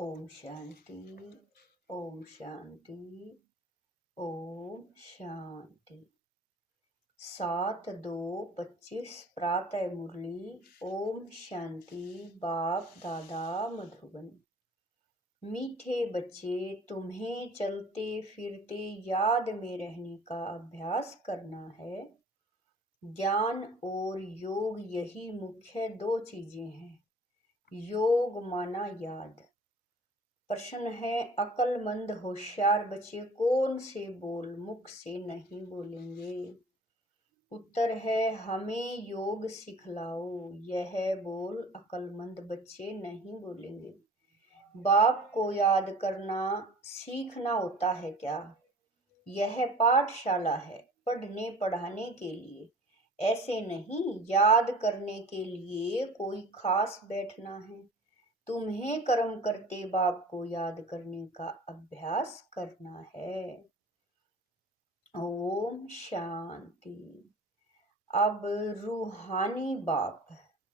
ओम शांति। ओम शांति। ओम शांति। 7/2/25 प्रातः मुरली। ओम शांति। बाप दादा मधुबन। मीठे बच्चे, तुम्हें चलते फिरते याद में रहने का अभ्यास करना है। ज्ञान और योग, यही मुख्य दो चीजें हैं। योग माना याद। प्रश्न है, अक्लमंद होशियार बच्चे कौन से बोल मुख से नहीं बोलेंगे? उत्तर है, हमें योग सिखलाओ। यह बोल अक्लमंद बच्चे नहीं बोलेंगे। बाप को याद करना सीखना होता है क्या? यह पाठशाला है, पढ़ने पढ़ाने के लिए। ऐसे नहीं, याद करने के लिए कोई खास बैठना है। तुम्हें कर्म करते बाप को याद करने का अभ्यास करना है। ओम शांति। अब रूहानी बाप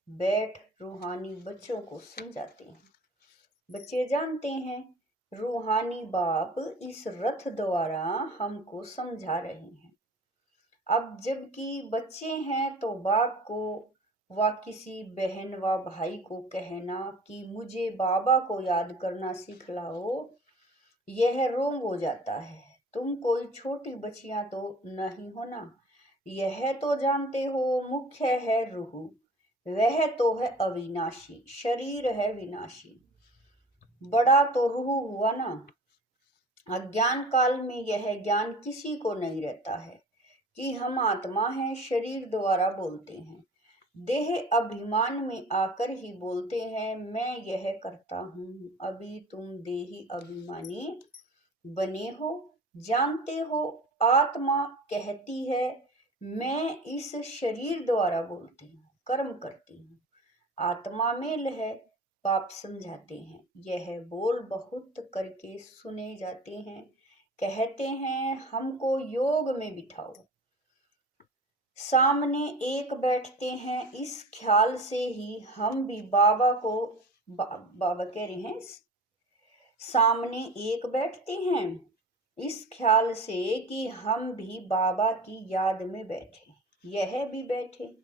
बैठ रूहानी बच्चों को समझाते हैं। बच्चे जानते हैं, रूहानी बाप इस रथ द्वारा हमको समझा रहे हैं। अब जबकि बच्चे हैं तो बाप को व किसी बहन व भाई को कहना कि मुझे बाबा को याद करना सिखलाओ, यह रोंग हो जाता है। तुम कोई छोटी बच्चियां तो नहीं हो ना। यह तो जानते हो, मुख्य है रूह, वह तो है अविनाशी, शरीर है विनाशी। बड़ा तो रूह हुआ ना। अज्ञान काल में यह ज्ञान किसी को नहीं रहता है कि हम आत्मा हैं। शरीर द्वारा बोलते हैं, देह अभिमान में आकर ही बोलते हैं, मैं यह करता हूँ। अभी तुम देही अभिमानी बने हो। जानते हो, आत्मा कहती है, मैं इस शरीर द्वारा बोलती हूँ, कर्म करती हूँ। आत्मा मेल है। बाप समझाते हैं, यह बोल बहुत करके सुने जाते हैं। कहते हैं, हमको योग में बिठाओ। सामने एक बैठते हैं, इस ख्याल से ही हम भी बाबा को बाबा कह रहे हैं, सामने एक बैठते हैं इस ख्याल से कि हम भी बाबा की याद में बैठे, यह भी बैठे।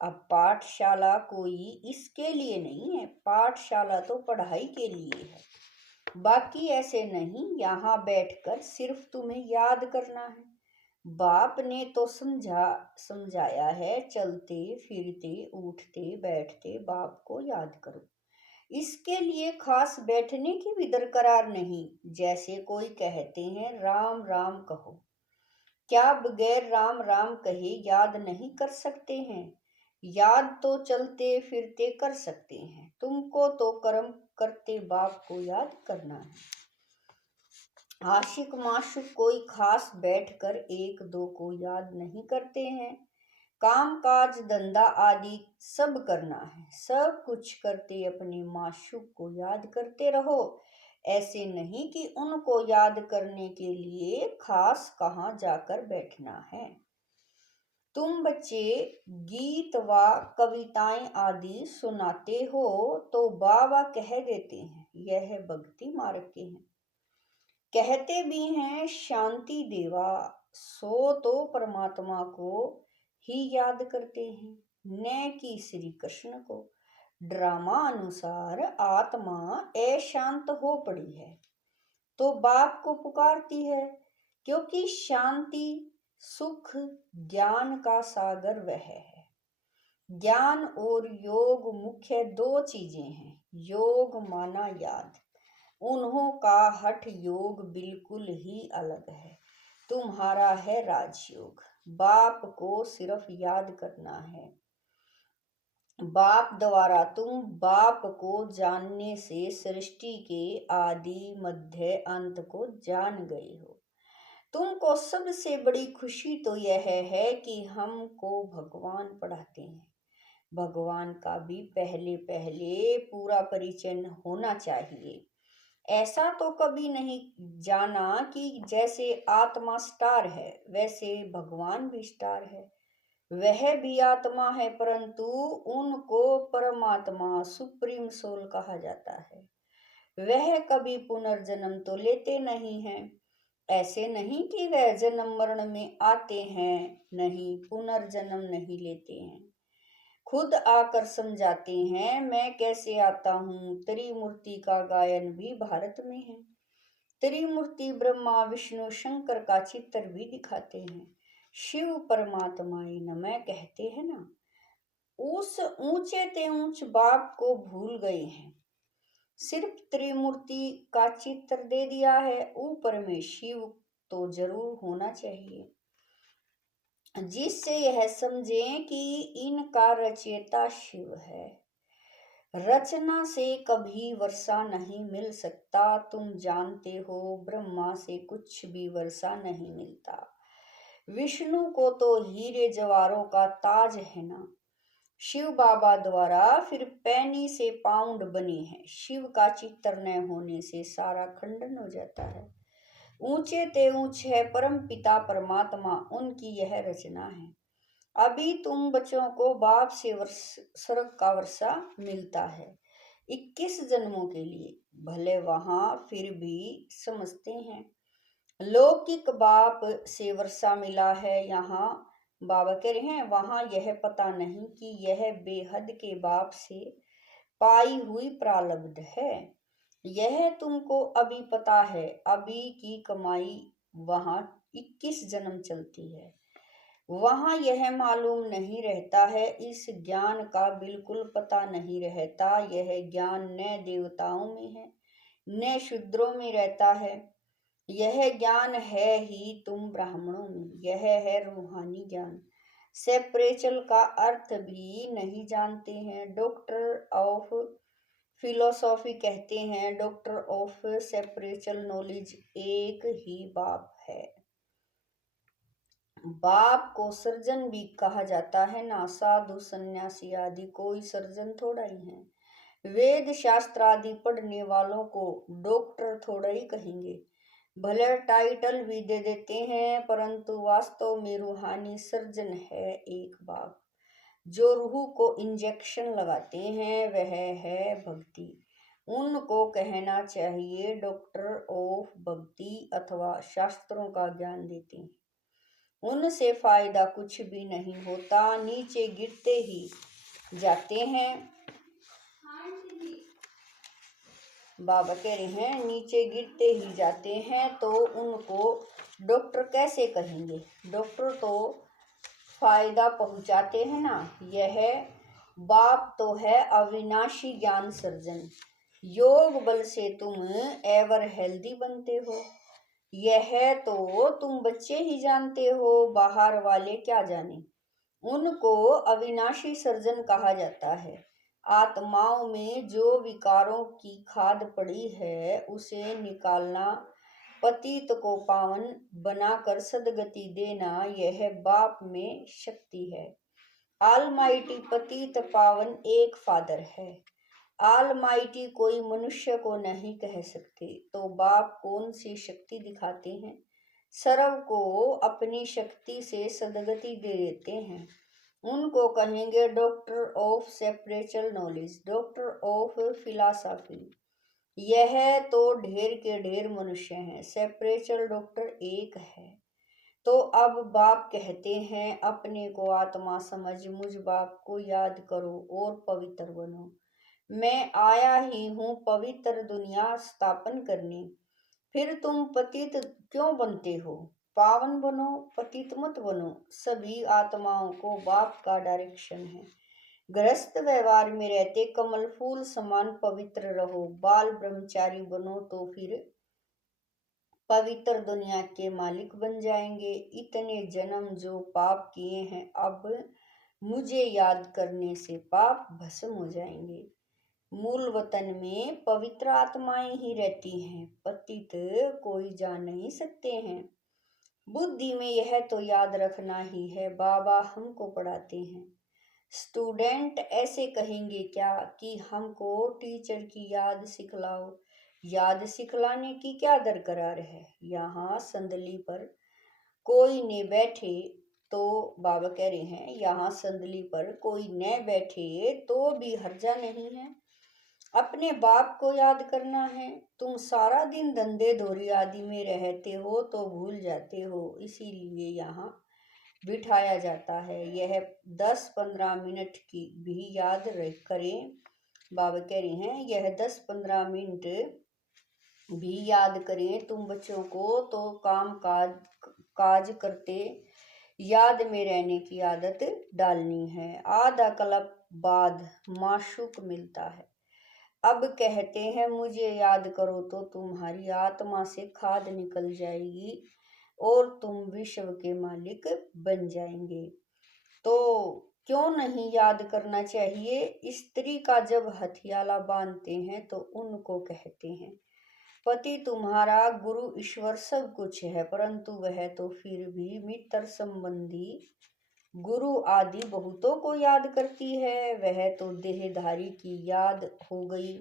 अब पाठशाला कोई इसके लिए नहीं है, पाठशाला तो पढ़ाई के लिए है। बाकी ऐसे नहीं, यहाँ बैठकर सिर्फ तुम्हें याद करना है। बाप ने तो समझाया है, चलते फिरते उठते बैठते बाप को याद करो। इसके लिए खास बैठने की भी दरकार नहीं। जैसे कोई कहते हैं, राम राम कहो। क्या बगैर राम राम कहे याद नहीं कर सकते हैं? याद तो चलते फिरते कर सकते हैं। तुमको तो कर्म करते बाप को याद करना है। आशिक माशुक कोई खास बैठकर एक दो को याद नहीं करते हैं। काम काज धंधा आदि सब करना है। सब कुछ करते अपने माशूक को याद करते रहो। ऐसे नहीं कि उनको याद करने के लिए खास कहाँ जाकर बैठना है। तुम बच्चे गीत व कविताएं आदि सुनाते हो तो बाबा कह देते हैं, यह भक्ति मार्ग के हैं। कहते भी हैं, शांति देवा। सो तो परमात्मा को ही याद करते हैं, न कि श्री कृष्ण को। ड्रामा अनुसार आत्मा अशांत हो पड़ी है तो बाप को पुकारती है, क्योंकि शांति सुख ज्ञान का सागर वह है। ज्ञान और योग मुख्य दो चीजें हैं। योग माना याद। उन्हों का हठ योग बिल्कुल ही अलग है। तुम्हारा है राजयोग। बाप को सिर्फ याद करना है। बाप द्वारा तुम बाप को जानने से सृष्टि के आदि मध्य अंत को जान गए हो। तुमको सबसे बड़ी खुशी तो यह है कि हमको भगवान पढ़ाते हैं। भगवान का भी पहले पहले पूरा परिचय होना चाहिए। ऐसा तो कभी नहीं जाना कि जैसे आत्मा स्टार है वैसे भगवान भी स्टार है। वह भी आत्मा है, परंतु उनको परमात्मा सुप्रीम सोल कहा जाता है। वह कभी पुनर्जन्म तो लेते नहीं हैं। ऐसे नहीं कि वह जन्म मरण में आते हैं, नहीं, पुनर्जन्म नहीं लेते हैं। खुद आकर समझाते हैं मैं कैसे आता हूँ। त्रिमूर्ति का गायन भी भारत में है। त्रिमूर्ति ब्रह्मा विष्णु शंकर का चित्र भी दिखाते हैं। शिव परमात्माए नमः कहते हैं ना। उस ऊंचे ते ऊंच बाप को भूल गए हैं। सिर्फ त्रिमूर्ति का चित्र दे दिया है, ऊपर में शिव तो जरूर होना चाहिए, जिससे यह समझें कि इनका रचयिता शिव है। रचना से कभी वर्षा नहीं मिल सकता, तुम जानते हो। ब्रह्मा से कुछ भी वर्षा नहीं मिलता। विष्णु को तो हीरे जवारों का ताज है ना। शिव बाबा द्वारा फिर पैनी से पाउंड बने हैं। शिव का चित्र न होने से सारा खंडन हो जाता है। ऊंचे ते ऊंच है परम पिता परमात्मा, उनकी यह रचना है। अभी तुम बच्चों को बाप से स्वर्ग का वर्षा मिलता है 21 जन्मों के लिए। भले वहां फिर भी समझते हैं लौकिक बाप से वर्षा मिला है। यहाँ बाबा कह रहे हैं वहां यह पता नहीं कि यह बेहद के बाप से पाई हुई प्रारब्ध है। यह तुमको अभी पता है। अभी की कमाई वहां 21 जन्म चलती है। वहां यह मालूम नहीं रहता है। इस ज्ञान का बिल्कुल पता नहीं रहता। यह ज्ञान न देवताओं में है न शूद्रों में रहता है। यह ज्ञान है ही तुम ब्राह्मणों में। यह है रूहानी ज्ञान। सेपरेचल का अर्थ भी नहीं जानते हैं। डॉक्टर ऑफ फिलोसॉफी कहते हैं डॉक्टर ऑफ सेपरेचल नॉलेज एक ही बाप है। बाप को सर्जन भी कहा जाता है ना। साधु सन्यासी आदि कोई सर्जन थोड़ा ही है। वेद शास्त्र आदि पढ़ने वालों को डॉक्टर थोड़ा ही कहेंगे। भले टाइटल भी दे देते हैं, परंतु वास्तव में रूहानी सर्जन है एक बाप। जो रूह को इंजेक्शन लगाते हैं वह है भक्ति। उनको कहना चाहिए डॉक्टर ऑफ भक्ति अथवा शास्त्रों का ज्ञान देते हैं। उनसे फायदा कुछ भी नहीं होता, नीचे गिरते ही जाते हैं। बाबा कह रहे हैं नीचे गिरते ही जाते हैं, तो उनको डॉक्टर कैसे कहेंगे। डॉक्टर तो फायदा पहुंचाते हैं ना। यह बाप तो है अविनाशी ज्ञान सर्जन। योग बल से तुम एवर हेल्दी बनते हो। यह तो तुम बच्चे ही जानते हो, बाहर वाले क्या जाने। उनको अविनाशी सर्जन कहा जाता है। आत्माओं में जो विकारों की खाद पड़ी है उसे निकालना, पतित को पावन बनाकर सदगति देना, यह बाप में शक्ति है। आलमाइटी पतित पावन एक फादर है। आलमाइटी कोई मनुष्य को नहीं कह सकते, तो बाप कौन सी शक्ति दिखाते हैं। सर्व को अपनी शक्ति से सदगति दे देते हैं। उनको कहेंगे डॉक्टर ऑफ सेपरेचल नॉलेज, डॉक्टर ऑफ फिलॉसफी। यह तो ढेर के ढेर मनुष्य हैं, सेपरेचल डॉक्टर एक है। तो अब बाप कहते हैं अपने को आत्मा समझ, मुझ बाप को याद करो और पवित्र बनो। मैं आया ही हूँ पवित्र दुनिया स्थापन करने। फिर तुम पतित क्यों बनते हो। पावन बनो, पतित मत बनो। सभी आत्माओं को बाप का डायरेक्शन है। गृहस्थ व्यवहार में रहते कमल फूल समान पवित्र रहो। बाल ब्रह्मचारी बनो तो फिर पवित्र दुनिया के मालिक बन जाएंगे। इतने जन्म जो पाप किए हैं, अब मुझे याद करने से पाप भस्म हो जाएंगे। मूल वतन में पवित्र आत्माएं ही रहती हैं, पतित कोई जा नहीं सकते हैं। बुद्धि में यह तो याद रखना ही है। बाबा हमको पढ़ाते हैं। स्टूडेंट ऐसे कहेंगे क्या कि हमको टीचर की याद सिखलाओ। याद सिखलाने की क्या दरकार है। यहाँ संदली पर कोई ने बैठे तो बाबा कह रहे हैं यहाँ संदली पर कोई न बैठे तो भी हर्जा नहीं है। अपने बाप को याद करना है। तुम सारा दिन धंधे धोरी आदि में रहते हो तो भूल जाते हो, इसीलिए यहाँ बिठाया जाता है। यह 10-15 मिनट की भी याद करें। बाबा कह रहे हैं यह 10-15 मिनट भी याद करें तुम बच्चों को तो काज करते याद में रहने की आदत डालनी है। आधा कल्प बाद माशूक मिलता है। अब कहते हैं मुझे याद करो तो तुम्हारी आत्मा से खाद निकल जाएगी और तुम विश्व के मालिक बन जाएंगे। तो क्यों नहीं याद करना चाहिए। स्त्री का जब हथियाला बांधते हैं तो उनको कहते हैं पति तुम्हारा गुरु ईश्वर सब कुछ है, परंतु वह तो फिर भी मित्र संबंधी गुरु आदि बहुतों को याद करती है। वह तो देहधारी की याद हो गई।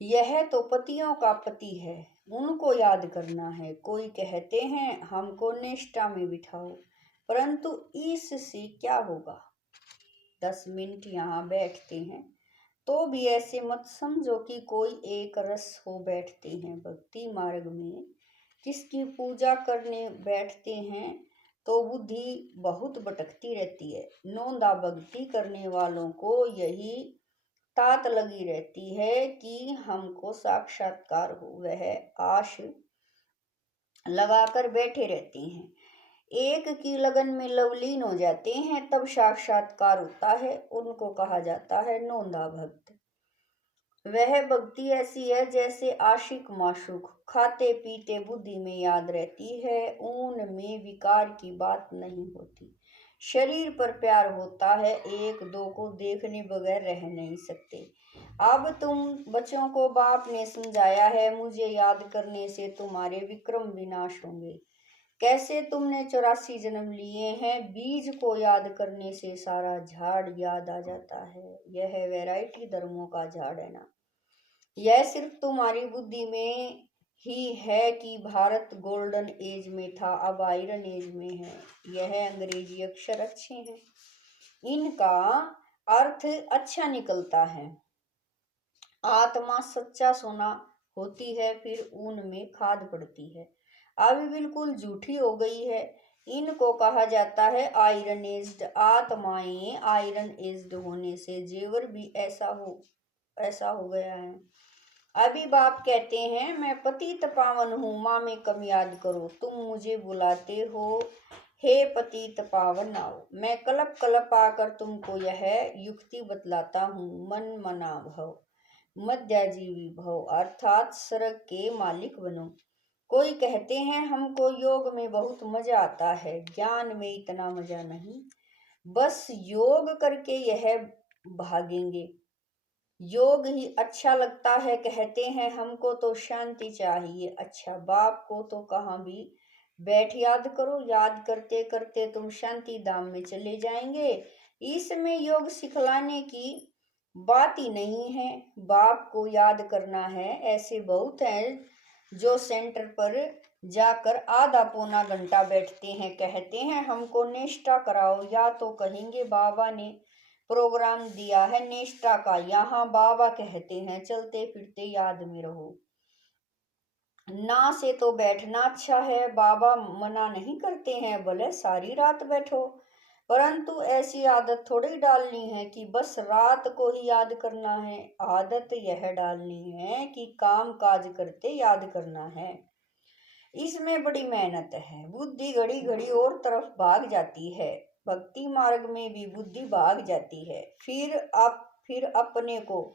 यह तो पतियों का पति है, उनको याद करना है। कोई कहते हैं हमको निष्ठा में बिठाओ, परंतु इससे क्या होगा। 10 मिनट यहाँ बैठते हैं तो भी ऐसे मत समझो कि कोई एक रस हो बैठते हैं। भक्ति मार्ग में जिसकी पूजा करने बैठते हैं तो बुद्धि बहुत भटकती रहती है। नौंदा भक्ति करने वालों को यही तात लगी रहती है कि हमको साक्षात्कार हो। वह आश लगाकर बैठे रहते हैं, एक की लगन में लवलीन हो जाते हैं, तब साक्षात्कार होता है। उनको कहा जाता है नौंदा भक्त। वह भक्ति ऐसी है जैसे आशिक माशूक खाते पीते बुद्धि में याद रहती है, उनमें विकार की बात नहीं होती। शरीर पर प्यार होता है, एक दो को देखने बगैर रह नहीं सकते। अब तुम बच्चों को बाप ने समझाया है मुझे याद करने से तुम्हारे विक्रम विनाश होंगे। कैसे तुमने 84 जन्म लिए हैं। बीज को याद करने से सारा झाड़ याद आ जाता है। यह वैरायटी धर्मों का झाड़ है ना। यह सिर्फ तुम्हारी बुद्धि में ही है कि भारत गोल्डन एज में था, अब आयरन एज में है। यह अंग्रेजी अक्षर अच्छे हैं, इनका अर्थ अच्छा निकलता है। आत्मा सच्चा सोना होती है, फिर ऊन में खाद पड़ती है। अभी बिल्कुल झूठी हो गई है। इनको कहा जाता है आयरन एज्ड। आत्माएं आयरन एज्ड होने से जेवर भी ऐसा हो गया है। अभी बाप कहते हैं मैं पतित पावन हूँ, माँ में कम याद करो। तुम मुझे बुलाते हो हे पतित पावन आओ। मैं कलप कलप आकर तुमको यह युक्ति बतलाता हूँ। मन मना भव, मध्याजीवी भव, अर्थात स्वर्ग के मालिक बनो। कोई कहते हैं हमको योग में बहुत मजा आता है, ज्ञान में इतना मजा नहीं। बस योग करके यह भागेंगे। योग ही अच्छा लगता है। कहते हैं हमको तो शांति चाहिए। अच्छा, बाप को तो कहाँ भी बैठ याद करो। याद करते करते तुम शांति धाम में चले जाएंगे। इसमें योग सिखलाने की बात ही नहीं है। बाप को याद करना है। ऐसे बहुत हैं जो सेंटर पर जाकर आधा पौना घंटा बैठते हैं, कहते हैं हमको निष्ठा कराओ। या तो कहेंगे बाबा ने प्रोग्राम दिया है निष्ठा का, यहाँ बाबा कहते हैं चलते फिरते याद में रहो। ना से तो बैठना अच्छा है, बाबा मना नहीं करते हैं, भले सारी रात बैठो, परंतु ऐसी आदत थोड़ी डालनी है कि बस रात को ही याद करना है। आदत यह डालनी है कि काम काज करते याद करना है। इसमें बड़ी मेहनत है। बुद्धि घड़ी घड़ी और तरफ भाग जाती है। भक्ति मार्ग में भी बुद्धि भाग जाती है। फिर अपने को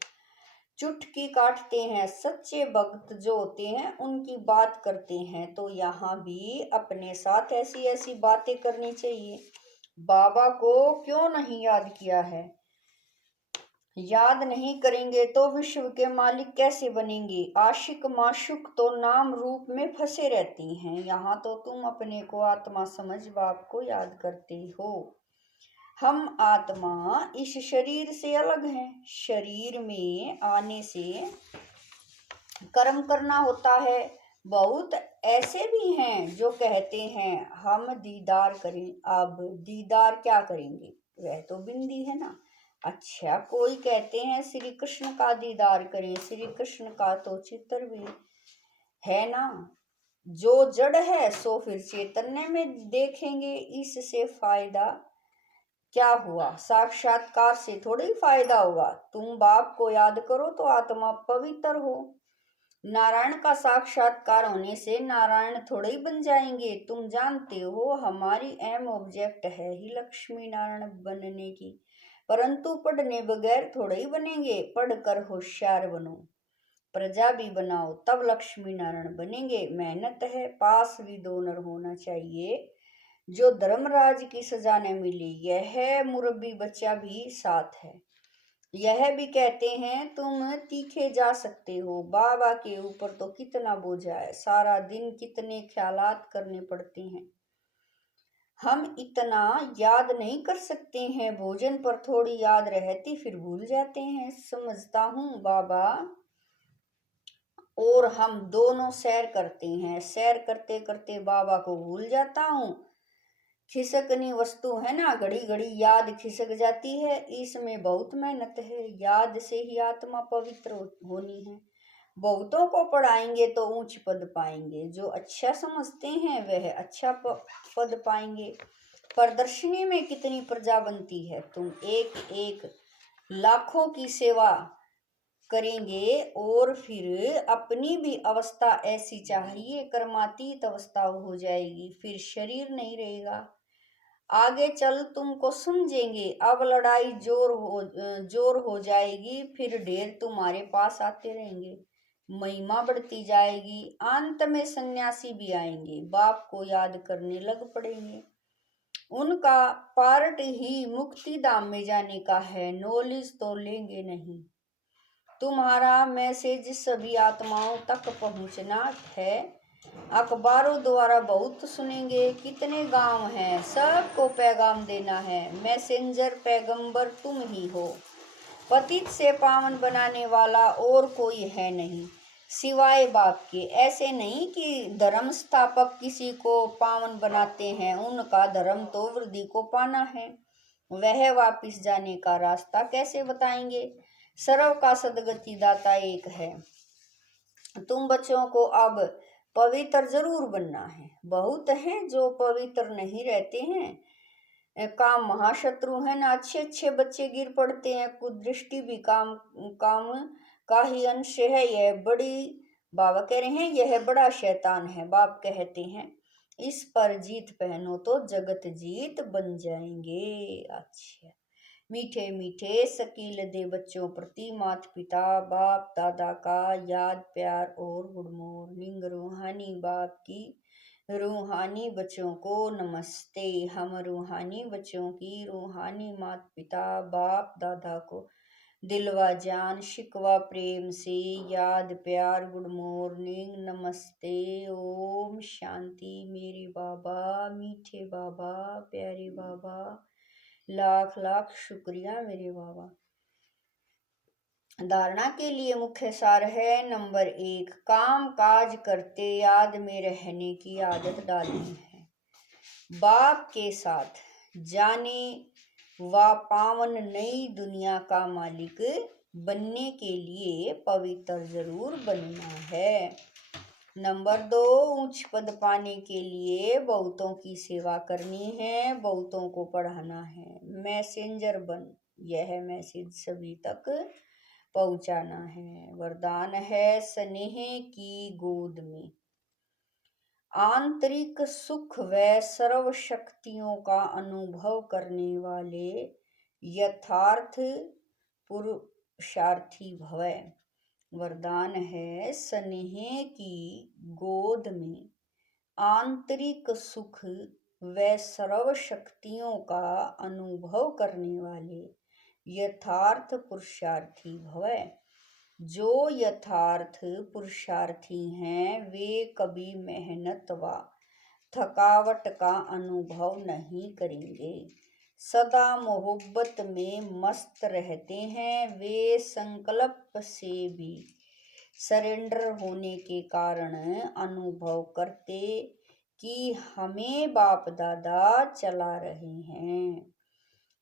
चुटकी काटते हैं। सच्चे भक्त जो होते हैं उनकी बात करते हैं, तो यहाँ भी अपने साथ ऐसी ऐसी बातें करनी चाहिए। बाबा को क्यों नहीं याद किया है। याद नहीं करेंगे तो विश्व के मालिक कैसे बनेंगे। आशिक माशुक तो नाम रूप में फंसे रहती हैं। यहाँ तो तुम अपने को आत्मा समझ बाप को याद करते हो। हम आत्मा इस शरीर से अलग हैं। शरीर में आने से कर्म करना होता है। बहुत ऐसे भी हैं जो कहते हैं हम दीदार करें। अब दीदार क्या करेंगे, वह तो बिंदी है ना। अच्छा, कोई कहते हैं श्री कृष्ण का दीदार करें। श्री कृष्ण का तो चित्र भी है ना। जो जड़ है सो फिर चैतन्य में देखेंगे, इससे फायदा क्या हुआ? साक्षात्कार से थोड़ी फायदा होगा। तुम बाप को याद करो तो आत्मा पवित्र हो। नारायण का साक्षात्कार होने से नारायण थोड़े ही बन जाएंगे। तुम जानते हो हमारी एम ऑब्जेक्ट है ही लक्ष्मी नारायण बनने की, परंतु पढ़ने बगैर थोड़े ही बनेंगे। पढ़कर होशियार बनो, प्रजा भी बनाओ, तब लक्ष्मी नारायण बनेंगे। मेहनत है, पास भी डोनर होना चाहिए जो धर्मराज की सजा न मिले। यह मुरब्बी बच्चा भी साथ है। यह भी कहते हैं तुम तीखे जा सकते हो। बाबा के ऊपर तो कितना बोझा है, सारा दिन कितने ख्यालात करने पड़ते हैं। हम इतना याद नहीं कर सकते हैं। भोजन पर थोड़ी याद रहती फिर भूल जाते हैं। समझता हूँ बाबा और हम दोनों सैर करते हैं। सैर करते करते बाबा को भूल जाता हूँ। खिसकनी वस्तु है ना, घड़ी घड़ी याद खिसक जाती है। इसमें बहुत मेहनत है। याद से ही आत्मा पवित्र होनी है। बहुतों को पढ़ाएंगे तो ऊंच पद पाएंगे। जो अच्छा समझते हैं वह अच्छा पद पाएंगे। प्रदर्शनी में कितनी प्रजा बनती है। तुम एक एक लाखों की सेवा करेंगे और फिर अपनी भी अवस्था ऐसी चाहिए, कर्मातीत अवस्था हो जाएगी, फिर शरीर नहीं रहेगा। आगे चल तुमको समझेंगे। अब लड़ाई जोर हो जाएगी, फिर ढेर तुम्हारे पास आते रहेंगे। महिमा बढ़ती जाएगी। अंत में सन्यासी भी आएंगे, बाप को याद करने लग पड़ेंगे। उनका पार्ट ही मुक्ति धाम में जाने का है, नॉलेज तो लेंगे नहीं। तुम्हारा मैसेज सभी आत्माओं तक पहुंचना है। अखबारों द्वारा बहुत सुनेंगे। कितने गांव हैं, सबको पैगाम देना है। मैसेंजर पैगंबर तुम ही हो। पतित से पावन बनाने वाला और कोई है नहीं सिवाय बाप के। ऐसे नहीं कि धर्म स्थापक किसी को पावन बनाते हैं। उनका धर्म तो वृद्धि को पाना है। वह वापिस जाने का रास्ता कैसे बताएंगे? सर्व का सदगति दाता एक है। तुम बच्चों को अब पवित्र जरूर बनना है। बहुत हैं जो पवित्र नहीं रहते हैं। काम महाशत्रु है ना। अच्छे अच्छे बच्चे गिर पड़ते हैं। कुदृष्टि भी काम का ही अंश है। यह बड़ी बाबा कह रहे हैं यह बड़ा शैतान है। बाप कहते हैं इस पर जीत पहनो तो जगत जीत बन जाएंगे। अच्छा, मीठे मीठे शकील दे बच्चों प्रति माता पिता बाप दादा का याद प्यार और गुड मॉर्निंग। रूहानी बाप की रूहानी बच्चों को नमस्ते। हम रूहानी बच्चों की रूहानी माता पिता बाप दादा को दिलवा जान शिकवा प्रेम से याद प्यार गुड मॉर्निंग नमस्ते ओम शांति। मेरे बाबा मीठे बाबा प्यारे बाबा, लाख लाख शुक्रिया मेरे बाबा। धारणा के लिए मुख्य सार है। नंबर 1, काम काज करते याद में रहने की आदत डालनी है। बाप के साथ जाने व पावन नई दुनिया का मालिक बनने के लिए पवित्र जरूर बनना है। नंबर 2, उच्च पद पाने के लिए बहुतों की सेवा करनी है, बहुतों को पढ़ाना है। मैसेंजर बन यह मैसेज सभी तक पहुंचाना है। वरदान है स्नेह की गोद में आंतरिक सुख व सर्व शक्तियों का अनुभव करने वाले यथार्थ पुरुषार्थी भव। वरदान है स्नेह की गोद में आंतरिक सुख व सर्व शक्तियों का अनुभव करने वाले यथार्थ पुरुषार्थी भव। जो यथार्थ पुरुषार्थी हैं वे कभी मेहनत व थकावट का अनुभव नहीं करेंगे। सदा मोहब्बत में मस्त रहते हैं। वे संकल्प से भी सरेंडर होने के कारण अनुभव करते कि हमें बाप दादा चला रहे हैं।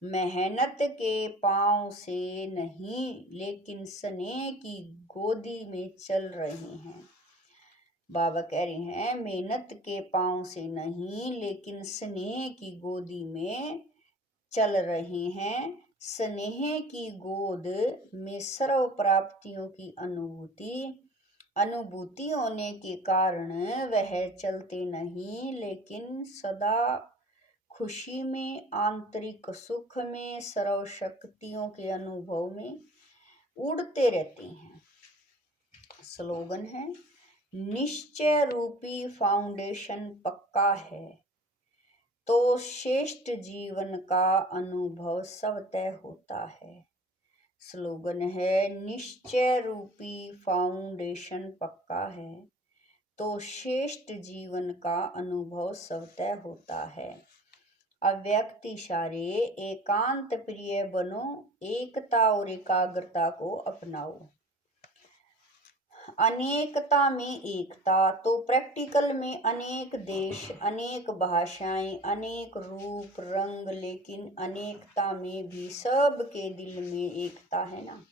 मेहनत के पाँव से नहीं लेकिन स्नेह की गोदी में चल रहे हैं। बाबा कह रहे हैं मेहनत के पाँव से नहीं लेकिन स्नेह की गोदी में चल रहे हैं। स्नेह की गोद में सर्व प्राप्तियों की अनुभूति होने के कारण वह चलते नहीं लेकिन सदा खुशी में, आंतरिक सुख में, सर्व शक्तियों के अनुभव में उड़ते रहते हैं। स्लोगन है, निश्चय रूपी फाउंडेशन पक्का है तो श्रेष्ठ जीवन का अनुभव स्वतः होता है। स्लोगन है, निश्चय रूपी फाउंडेशन पक्का है तो श्रेष्ठ जीवन का अनुभव स्वतः होता है। अव्यक्त इशारे एकांत प्रिय बनो, एकता और एकाग्रता को अपनाओ। अनेकता में एकता, तो प्रैक्टिकल में अनेक देश, अनेक भाषाएं, अनेक रूप रंग, लेकिन अनेकता में भी सबके दिल में एकता है ना,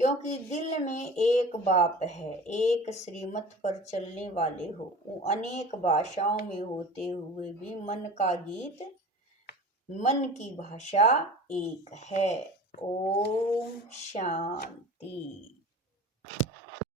क्योंकि दिल में एक बाप है, एक श्रीमत पर चलने वाले हो। वो अनेक भाषाओं में होते हुए भी मन का गीत, मन की भाषा एक है। ओम शांति।